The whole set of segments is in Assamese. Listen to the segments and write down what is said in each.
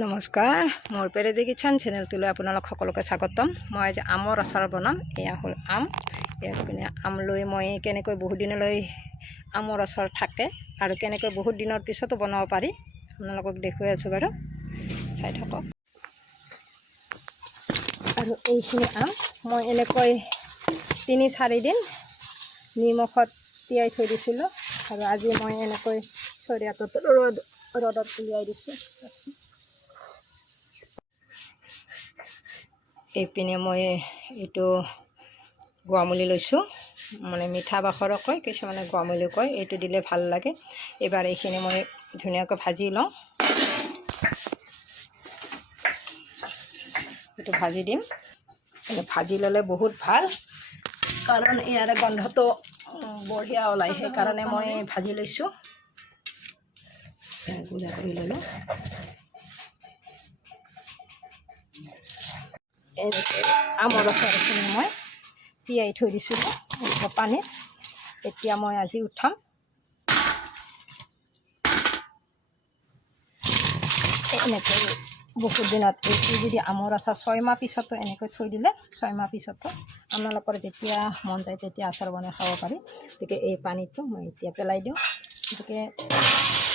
নমস্কাৰ, মোৰ পেৰেদি কিচেন চেনেলটোলৈ আপোনালোক সকলোকে স্বাগতম। মই আজি আমৰ আচাৰ বনাম। এয়া হ'ল আম। ইয়াৰ পিনে আম লৈ মই কেনেকৈ বহুত দিনলৈ আমৰ আচাৰ থাকে আৰু কেনেকৈ বহুত দিনৰ পিছতো বনাব পাৰি আপোনালোকক দেখুৱাই আছোঁ বাৰু, চাই থাকক। আৰু এইখিনি আম মই এনেকৈ ৩-৪ দিন নিমখত তিয়াই থৈ দিছিলোঁ আৰু আজি মই এনেকৈ চৰিয়াটোত ৰ'দত উলিয়াই দিছোঁ। এইপিনে মই এইটো গুৱামুলি লৈছোঁ, মানে মিঠা বাখৰো কয়, কিছুমানে গুৱামুলি কয়। এইটো দিলে ভাল লাগে। এইবাৰ এইখিনি মই ধুনীয়াকৈ ভাজি লওঁ। এইটো ভাজি দিম। ভাজি ল'লে বহুত ভাল, কাৰণ ইয়াৰে গন্ধটো বঢ়িয়া ওলায়, সেইকাৰণে মই ভাজি লৈছোঁ। গুড়া কৰি ল'লোঁ। আমৰ আচাৰখিনি মই তিয়াই থৈ দিছিলোঁ পানীত। এতিয়া মই আজি উঠাম। এনেকৈ বহুত দিনত এইটো যদি আমৰ আচাৰ 6 মাহ পিছতো এনেকৈ থৈ দিলে 6 মাহ পিছতো আপোনালোকৰ যেতিয়া মন যায় তেতিয়া আচাৰ বনাই খাব পাৰি। গতিকে এই পানীটো মই এতিয়া পেলাই দিওঁ। গতিকে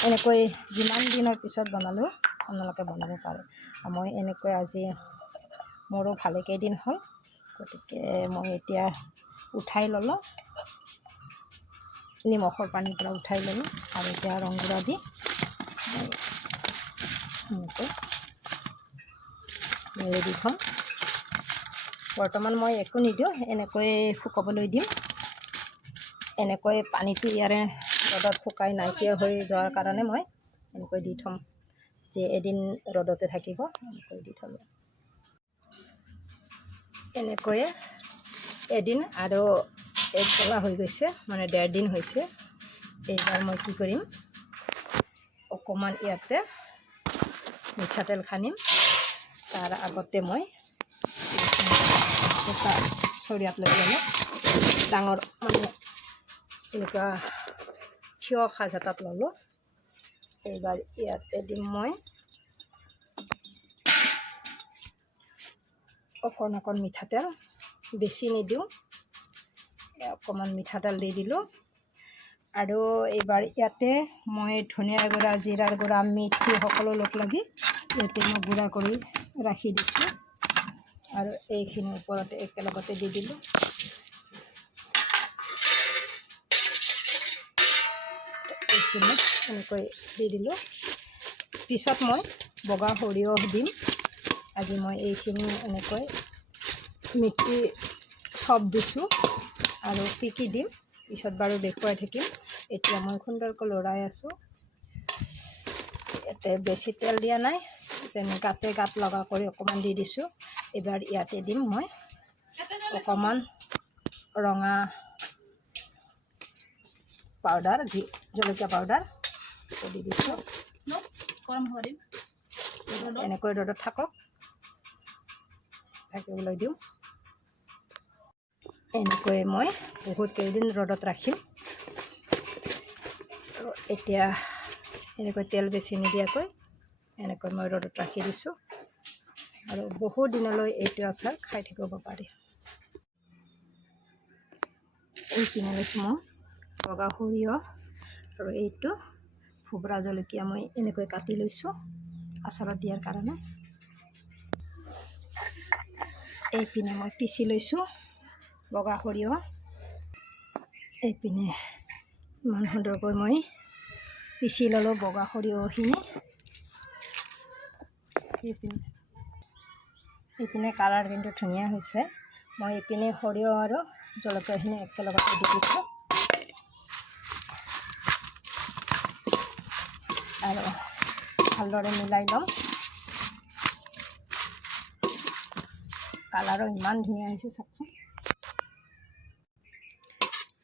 এনেকৈ যিমান দিনৰ পিছত বনালেও আপোনালোকে বনাব পাৰে। মই এনেকৈ আজি মোৰো ভালেকেইদিন হ'ল, গতিকে মই এতিয়া উঠাই ল'লোঁ, নিমখৰ পানীৰ পৰা উঠাই ল'লোঁ আৰু এতিয়া ৰং গুড়া দি এনেকৈ মেলি দি থ'ম। বৰ্তমান মই একো নিদিওঁ, এনেকৈ শুকাবলৈ দিম। এনেকৈ পানীটো ইয়াৰে ৰ'দত শুকাই নাইকিয়া হৈ যোৱাৰ কাৰণে মই এনেকৈ দি থ'ম, যে এদিন ৰ'দতে থাকিব। এনেকৈ দি থ'লোঁ। এনেকৈয়ে এদিন আৰু এক বেলা হৈ গৈছে, মানে 1.5 দিন হৈছে। এইবাৰ মই কি কৰিম, অকণমান ইয়াতে মিঠাতেল খানিম। তাৰ আগতে মই এটা চৰিয়াত লৈ ল'লোঁ, ডাঙৰ মানে এনেকুৱা থিয় সাজ এটাত ল'লোঁ। এইবাৰ ইয়াতে দিম মই অকণ মিঠাতেল, বেছি নিদিওঁ, অকণমান মিঠাতেল দি দিলোঁ। আৰু এইবাৰ ইয়াতে মই ধনিয়া গুড়া, জিৰাৰ গুড়া, মেথি সকলো লগ লাগি ইয়াতে মই গুড়া কৰি ৰাখি দিছোঁ আৰু এইখিনি ওপৰতে একেলগতে দি দিলোঁ। এইখিনি এনেকৈ দি দিলোঁ। পিছত মই বগা সৰিয়হ দিম। আজি মই এইখিনি এনেকৈ মিঠি চব দিছোঁ আৰু কি দিম পিছত বাৰু দেখুৱাই থাকিম। এতিয়া মই সুন্দৰকৈ লৰাই আছোঁ। ইয়াতে বেছি তেল দিয়া নাই, যেনে গাত লগা কৰি অকণমান দি দিছোঁ। এইবাৰ ইয়াতে দিম মই অকণমান ৰঙা পাউডাৰ, জলকীয়া পাউডাৰ দি দিছোঁ। এনেকৈ ৰ'দত থাকিবলৈ দিওঁ। এনেকৈ মই বহুত কেইদিন ৰ'দত ৰাখিম। এতিয়া এনেকৈ তেল বেছি নিদিয়াকৈ এনেকৈ মই ৰ'দত ৰাখি দিছোঁ আৰু বহুত দিনলৈ এইটো আচাৰ খাই থাকিব পাৰি। এইখিনি লৈছোঁ মই বগা সৰিয়হ আৰু এইটো ভোবৰা জলকীয়া মই এনেকৈ কাটি লৈছোঁ আচাৰত দিয়াৰ কাৰণে। এইপিনে মই পিচি লৈছোঁ বগা সৰিয়হ। এইপিনে ইমান সুন্দৰকৈ মই পিচি ল'লোঁ বগা সৰিয়হখিনি। এইপিনে কালাৰ কিন্তু ধুনীয়া হৈছে। মই এইপিনে সৰিয়হ আৰু জলকীয়াখিনি একেলগতে দি দিছোঁ আৰু ভালদৰে মিলাই ল'ম। কালাৰো ইমান ধুনীয়া হৈছে চাওকচোন।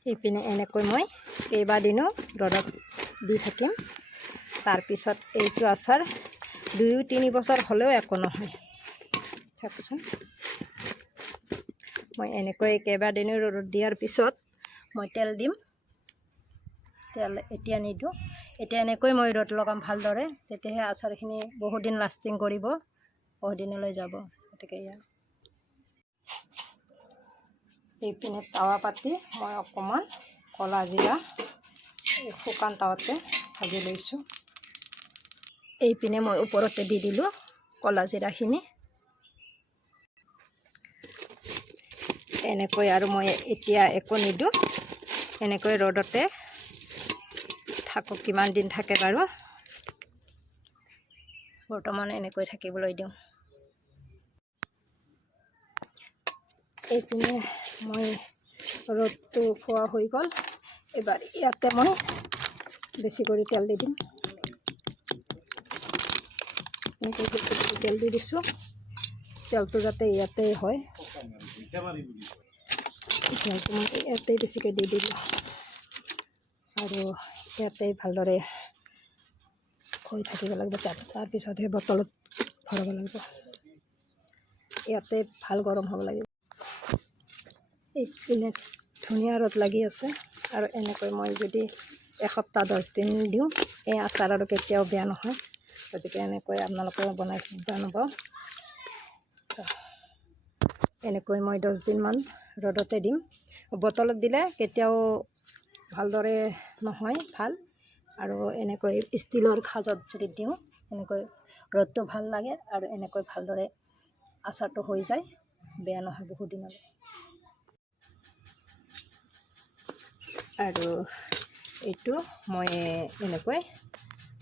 এইপিনে এনেকৈ মই কেইবাদিনো ৰ'দত দি থাকিম। তাৰপিছত এইটো আচাৰ 2-3 বছৰ হ'লেও একো নহয়। চাওকচোন, মই এনেকৈ কেইবাদিনো ৰ'দত দিয়াৰ পিছত মই তেল দিম। তেল এতিয়া নিদিওঁ, এতিয়া এনেকৈ মই ৰ'দ লগাম ভালদৰে, তেতিয়াহে আচাৰখিনি বহুত দিন লাষ্টিং কৰিব, বহুত দিনলৈ যাব। গতিকে এয়া এইপিনে তাৱা পাতি মই অকণমান ক'লা জিৰা শুকান তাৱাতে ভাজি লৈছোঁ। এইপিনে মই ওপৰতে দি দিলোঁ ক'লা জিৰাখিনি। এনেকৈ আৰু মই এতিয়া একো নিদিওঁ, এনেকৈ ৰ'দতে থাকক, কিমান দিন থাকে বাৰু, বৰ্তমান এনেকৈ থাকিবলৈ দিওঁ। এইপিনে মই ৰ'দটো খোৱা হৈ গ'ল। এবাৰ ইয়াতে মই বেছি কৰি তেল দি দিম। এনেকৈ বেছি কৰি তেল দি দিছোঁ, তেলটো যাতে ইয়াতে হয়। তেলটো মই ইয়াতে বেছিকৈ দি দিলোঁ আৰু ইয়াতে ভালদৰে হৈ থাকিব লাগিব। তাৰপিছতহে বটলত ভৰাব লাগিব। ইয়াতে ভাল গৰম হ'ব লাগিব। এইপিনে ধুনীয়া ৰ'দ লাগি আছে আৰু এনেকৈ মই যদি এসপ্তাহ 10 দিন দিওঁ, এই আচাৰ আৰু কেতিয়াও বেয়া নহয়। গতিকে এনেকৈ আপোনালোকেও বনাব। এনেকৈ মই 10 দিনমান ৰ'দতে দিম। বটলত দিলে কেতিয়াও ভালদৰে নহয় ভাল, আৰু এনেকৈ ষ্টিলৰ সাজত যদি দিওঁ, এনেকৈ ৰ'দটো ভাল লাগে আৰু এনেকৈ ভালদৰে আচাৰটো হৈ যায়, বেয়া নহয় বহুত দিনলৈ। আৰু এইটো মই এনেকৈ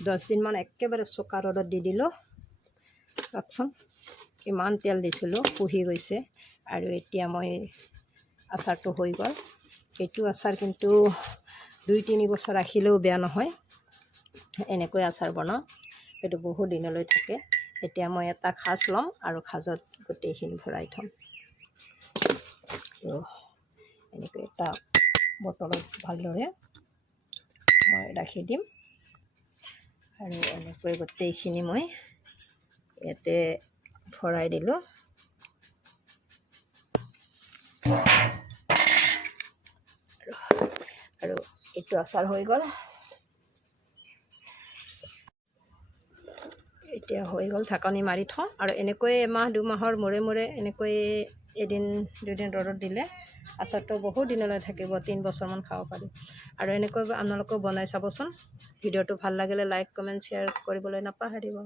10 দিনমান একেবাৰে চোকা ৰ'দত দি দিলোঁ। চাওকচোন ইমান তেল দিছিলোঁ, পুহি গৈছে। আৰু এতিয়া মই আচাৰটো হৈ গ'ল। এইটো আচাৰ কিন্তু 2-3 বছৰ ৰাখিলেও বেয়া নহয়। এনেকৈ আচাৰ বনাওঁ, সেইটো বহুত দিনলৈ থাকে। এতিয়া মই এটা সাজ ল'ম আৰু সাজত গোটেইখিনি ভৰাই থ'ম। এনেকৈ এটা বটলত ভালদৰে মই ৰাখি দিম আৰু এনেকৈ গোটেইখিনি মই ইয়াতে ভৰাই দিলোঁ। আৰু এইটো আচাৰ হৈ গ'ল। এতিয়া হৈ গ'ল, ঢাকনি মাৰি থওঁ। আৰু এনেকৈ এমাহ-2 মাহৰ মূৰে মূৰে এনেকৈ 1-2 দিন ৰ'দত দিলে আচাৰটো বহুত দিনলৈ থাকিব, 3 বছৰমান খাব পাৰি। আৰু এনেকৈ আপোনালোকেও বনাই চাবচোন। ভিডিঅ'টো ভাল লাগিলে লাইক, কমেণ্ট, শ্বেয়াৰ কৰিবলৈ নাপাহৰিব।